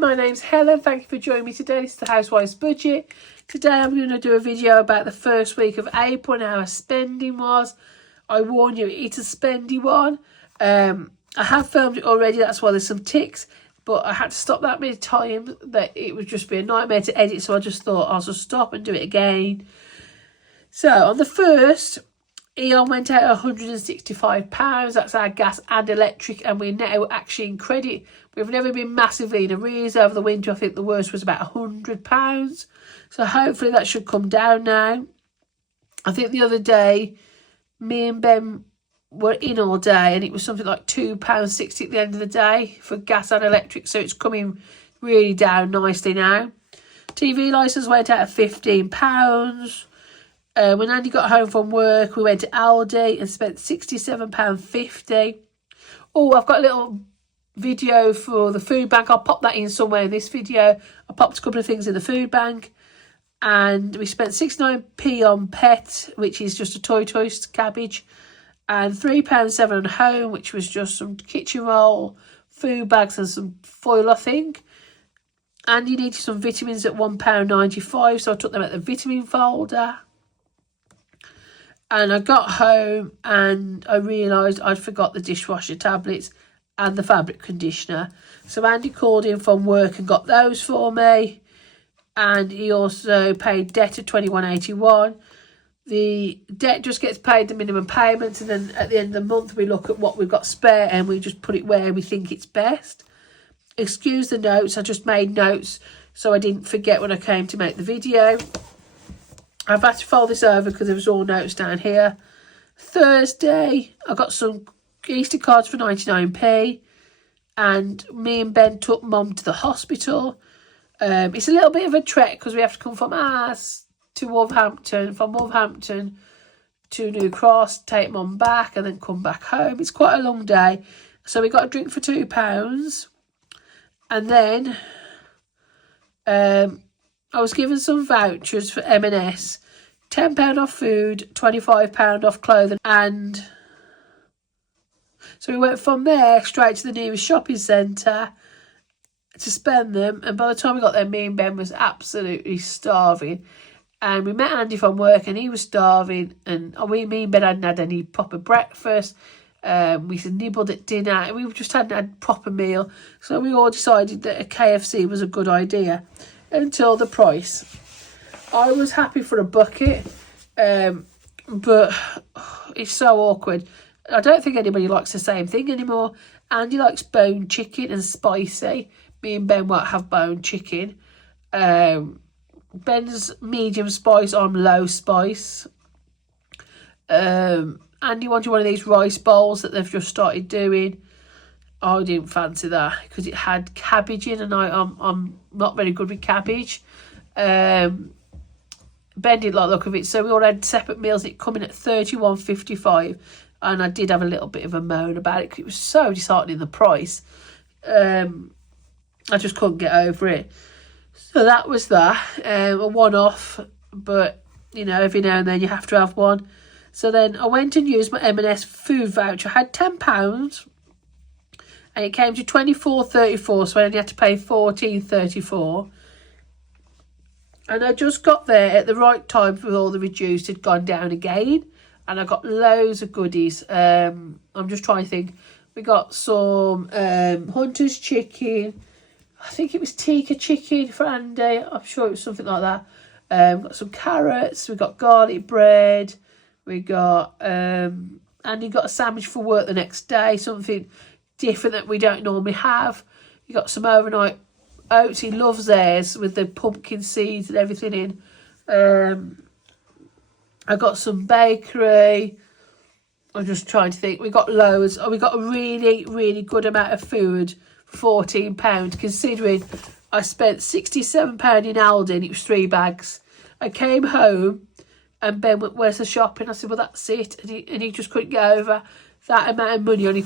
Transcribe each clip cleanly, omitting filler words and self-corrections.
my name's Helen. Thank you for joining me today. This is the Housewife's Budget. Today I'm going to do a video about the first week of April and how our spending was. I warn you, it's a spendy one. I have filmed it already, that's why there's some ticks. But I had to stop that many times that it would just be a nightmare to edit. So I just thought I'll just stop and do it again. So on the first, Eon went out £165. That's our gas and electric, and we're now actually in credit. We've never been massively in arrears over the winter. I think the worst was about £100. So hopefully that should come down now. I think the other day, me and Ben were in all day, and it was something like £2.60 at the end of the day for gas and electric. So it's coming really down nicely now. TV licence went out at £15. When Andy got home from work, we went to Aldi and spent £67.50. Oh, I've got a little video for the food bank. I'll pop that in somewhere in this video. I popped a couple of things in the food bank. And we spent 69p on pet, which is just a toast cabbage. And £3.07 on home, which was just some kitchen roll, food bags and some foil, I think. And you needed some vitamins at £1.95, so I took them at the vitamin folder. And I got home and I realised I'd forgot the dishwasher tablets and the fabric conditioner. So Andy called in from work and got those for me. And he also paid debt of £21.81. The debt just gets paid the minimum payments, and then at the end of the month we look at what we've got spare and we just put it where we think it's best. Excuse the notes, I just made notes so I didn't forget when I came to make the video. I've had to fold this over because there was all notes down here. Thursday, I got some Easter cards for 99p, and me and Ben took Mum to the hospital. It's a little bit of a trek because we have to come from ours to Wolverhampton, from Wolverhampton to New Cross, take Mum back and then come back home. It's quite a long day. So we got a drink for £2. And then I was given some vouchers for M&S. £10 off food, £25 off clothing. And so we went from there straight to the nearest shopping centre to spend them. And by the time we got there, me and Ben was absolutely starving. And we met Andy from work and he was starving. And me and Ben hadn't had any proper breakfast. We nibbled at dinner and we just hadn't had a proper meal. So we all decided that a KFC was a good idea until the price. I was happy for a bucket, but it's so awkward. I don't think anybody likes the same thing anymore. Andy likes bone chicken and spicy. Me and Ben won't have bone chicken. Ben's medium spice, I'm low spice. Andy wanted one of these rice bowls that they've just started doing. I didn't fancy that because it had cabbage in, and I'm not very good with cabbage. Ben didn't like the look of it, so we all had separate meals. It come in at £31.55, and I did have a little bit of a moan about it because it was so disheartening, the price. I just couldn't get over it. So that was that, a one-off, but, you know, every now and then you have to have one. So then I went and used my M&S food voucher. I had £10, and it came to £24.34, so I only had to pay £14.34. And I just got there at the right time for all the reduced had gone down again. And I got loads of goodies. I'm just trying to think. We got some Hunter's chicken. I think it was tikka chicken for Andy. I'm sure it was something like that. Got some carrots. We got garlic bread. We got... Andy got a sandwich for work the next day. Something different that we don't normally have. You got some overnight oats. He loves theirs with the pumpkin seeds and everything in. I got some bakery. I'm just trying to think. We got loads. We got a really, really good amount of food for £14, considering I spent £67 in Aldi and it was 3 bags. I came home and Ben went, "Where's the shopping?" I said, "Well, that's it." And he just couldn't get over that amount of money. Only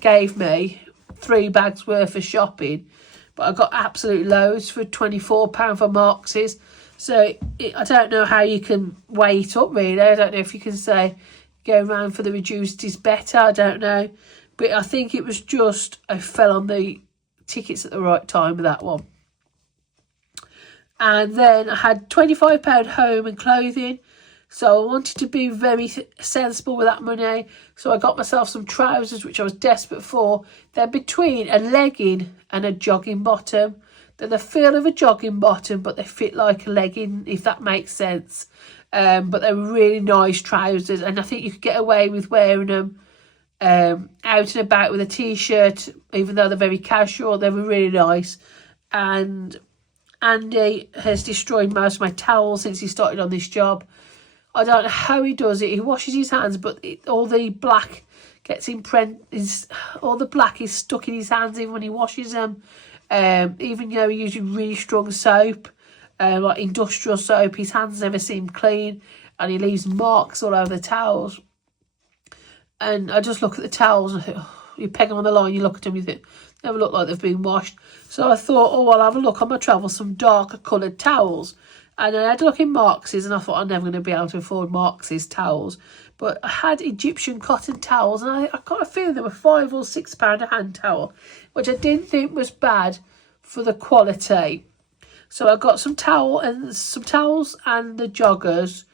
gave me 3 bags worth of shopping. But I got absolute loads for £24 for Marx's. So I don't know how you can weigh it up, really. I don't know if you can say going around for the reduced is better. I don't know. But I think it was just I fell on the tickets at the right time with that one. And then I had £25 home and clothing. So I wanted to be very sensible with that money. So I got myself some trousers, which I was desperate for. They're between a legging and a jogging bottom. They're the feel of a jogging bottom, but they fit like a legging, if that makes sense. But they're really nice trousers. And I think you could get away with wearing them out and about with a t-shirt, even though they're very casual. They were really nice. And Andy has destroyed most of my towels since he started on this job. I don't know how he does it. He washes his hands, but all the black gets imprinted. All the black is stuck in his hands even when he washes them. Even though he uses really strong soap, like industrial soap, his hands never seem clean, and he leaves marks all over the towels. And I just look at the towels and I think, oh, you peg them on the line, you look at them, you think, never look like they've been washed. So I thought, oh, I'll have a look on my travels, some darker coloured towels. And I had a look in Marx's, and I thought I'm never going to be able to afford Marx's towels. But I had Egyptian cotton towels, and I got a feeling they were £5 or £6 a hand towel, which I didn't think was bad for the quality. So I got some towels and the joggers,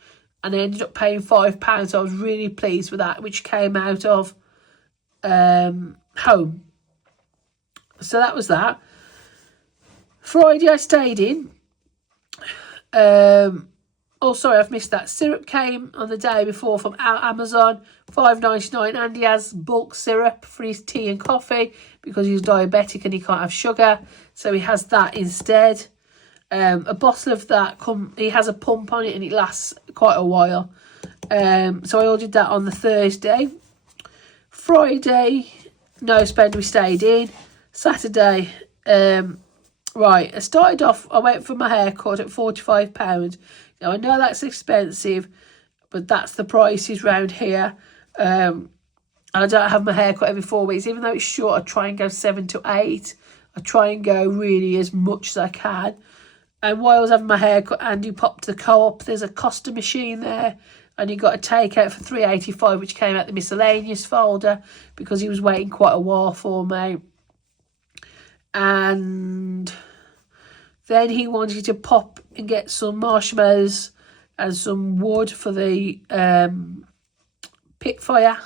and I ended up paying £5. So I was really pleased with that, which came out of home. So that was that. Friday I stayed in. Oh, sorry, I've missed that. Syrup came on the day before from Amazon, $5.99. Andy has bulk syrup for his tea and coffee because he's diabetic and he can't have sugar, so he has that instead. A bottle of that, he has a pump on it and it lasts quite a while. So I ordered that on the Thursday. Friday, no spend, we stayed in. Saturday, right, I started off, I went for my haircut at £45. Now, I know that's expensive, but that's the prices round here. And I don't have my haircut every 4 weeks. Even though it's short, I try and go 7 to 8. I try and go really as much as I can. And while I was having my haircut, Andy popped to the Co-op. There's a Costa machine there. And he got a takeout for $3.85, which came out the miscellaneous folder because he was waiting quite a while for me. And then he wanted to pop and get some marshmallows and some wood for the pit fire.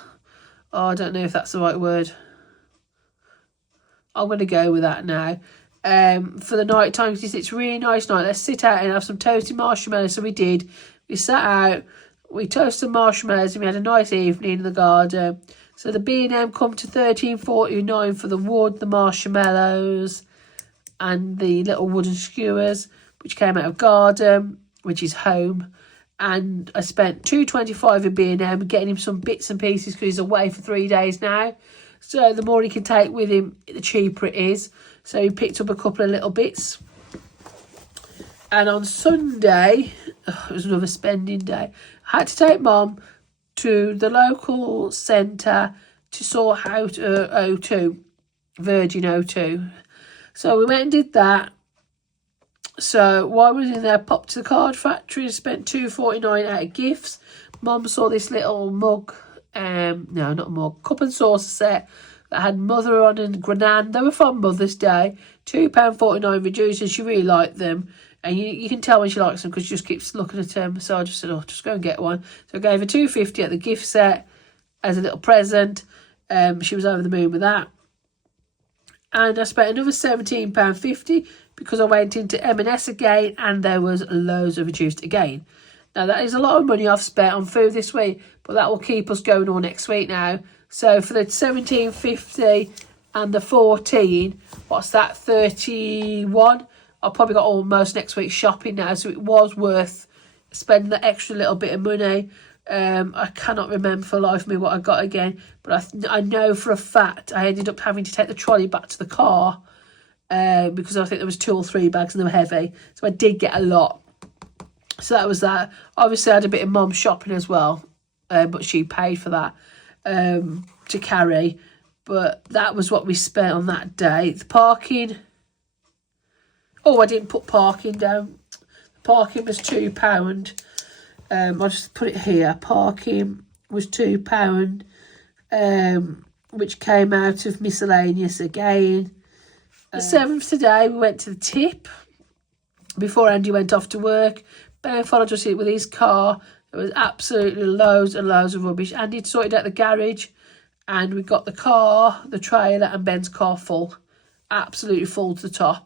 Oh, I don't know if that's the right word. I'm going to go with that now. For the night time, because it's a really nice night. Let's sit out and have some toasted marshmallows. So we did. We sat out, we toasted marshmallows, and we had a nice evening in the garden. So the B&M come to $13.49 for the wood, the marshmallows, and the little wooden skewers, which came out of garden, which is home. And I spent $2.25 in B&M getting him some bits and pieces because he's away for 3 days now. So the more he can take with him, the cheaper it is. So he picked up a couple of little bits. And on Sunday, it was another spending day. I had to take Mum to the local centre to sort out O2, Virgin O2. So we went and did that. So while we was in there, popped to the card factory and spent $2.49 out of gifts. Mum saw this little mug, no, not a mug, cup and saucer set that had mother on and grenade. They were from Mother's Day. £2.49 reduced, and she really liked them. And you can tell when she likes them because she just keeps looking at them. So I just said, oh, just go and get one. So I gave her $2.50 at the gift set as a little present. She was over the moon with that. And I spent another £17.50 because I went into M&S again and there was loads of reduced again. Now, that is a lot of money I've spent on food this week, but that will keep us going all next week now. So for the $17.50 and the 14, what's that, 31? I've probably got almost next week's shopping now, so it was worth spending the extra little bit of money. I cannot remember for life of me what I got again, but I know for a fact I ended up having to take the trolley back to the car because I think there was 2 or 3 bags and they were heavy. So I did get a lot. So that was that. Obviously, I had a bit of Mum's shopping as well, but she paid for that to carry. But that was what we spent on that day. The parking. Oh, I didn't put parking down. The parking was £2. I'll just put it here. Parking was £2, which came out of miscellaneous again. The 7th today, we went to the tip before Andy went off to work. Ben followed us in with his car. There was absolutely loads and loads of rubbish. Andy had sorted out the garage, and we got the car, the trailer, and Ben's car full. Absolutely full to the top.